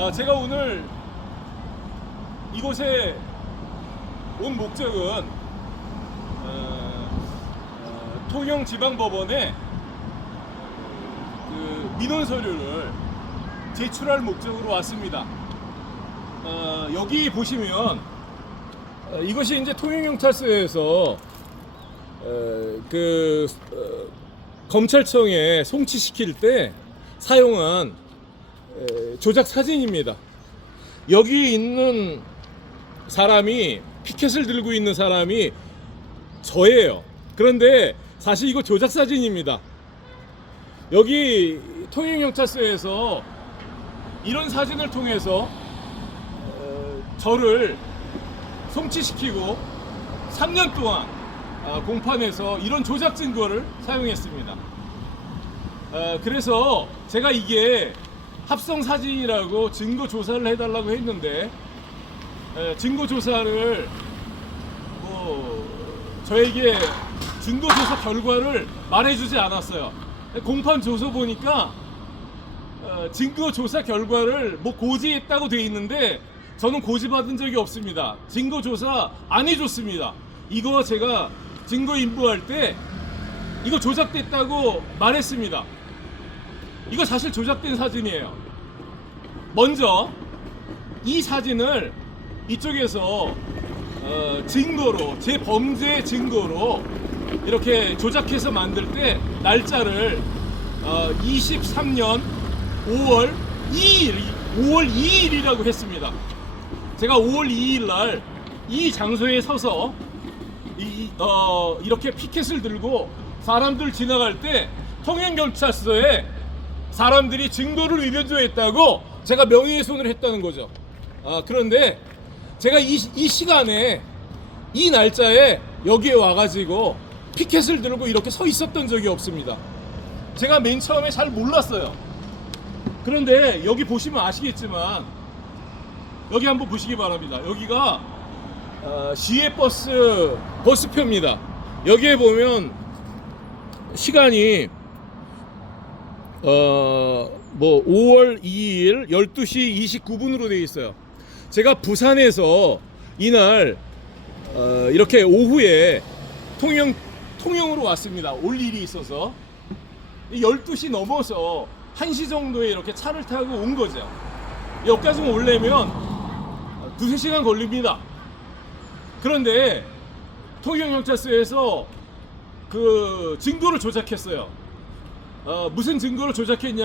아, 제가 오늘 이곳에 온 목적은 어, 어, 통영지방법원에 그 민원 서류를 제출할 목적으로 왔습니다. 어, 여기 보시면 어, 이것이 이제 통영경찰서에서 어, 그 어, 검찰청에 송치시킬 때 사용한 에, 조작 사진입니다. 여기 있는 사람이 피켓을 들고 있는 사람이 저예요. 그런데 사실 이거 조작 사진입니다. 여기 통영경찰서에서 이런 사진을 통해서 어, 저를 송치시키고 3년 동안 아, 공판에서 이런 조작 증거를 사용했습니다. 어, 그래서 제가 이게 합성 사진이라고 증거 조사를 해달라고 했는데 에, 증거 조사를 뭐 저에게 증거 조사 결과를 말해주지 않았어요. 공판 조서 보니까 어, 증거 조사 결과를 뭐 고지했다고 돼 있는데 저는 고지받은 적이 없습니다. 증거 조사 안 해줬습니다. 이거 제가 증거 인부할 때 이거 조작됐다고 말했습니다. 이거 사실 조작된 사진이에요. 먼저 이 사진을 이쪽에서 어, 증거로 제 범죄 증거로 이렇게 조작해서 만들 때 날짜를 어, 23년 5월 2일 5월 2일이라고 했습니다. 제가 5월 2일 날 이 장소에 서서 이, 어, 이렇게 피켓을 들고 사람들 지나갈 때 통행경찰서에 사람들이 증거를 위변조했다고 제가 명예훼손을 했다는 거죠. 아, 그런데 제가 이, 이 시간에 이 날짜에 여기에 와가지고 피켓을 들고 이렇게 서 있었던 적이 없습니다. 제가 맨 처음에 잘 몰랐어요. 그런데 여기 보시면 아시겠지만 여기 한번 보시기 바랍니다. 여기가 어, 시외버스 버스표입니다. 여기에 보면 시간이 어뭐 5월 2일 12시 29분으로 되어 있어요. 제가 부산에서 이날 어, 이렇게 오후에 통영 통영으로 왔습니다. 올 일이 있어서 12시 넘어서 1시 정도에 이렇게 차를 타고 온 거죠. 여기까지 오려면 두세 시간 걸립니다. 그런데 통영경찰서에서 그 증거를 조작했어요. 어, 무슨 증거를 조작했냐?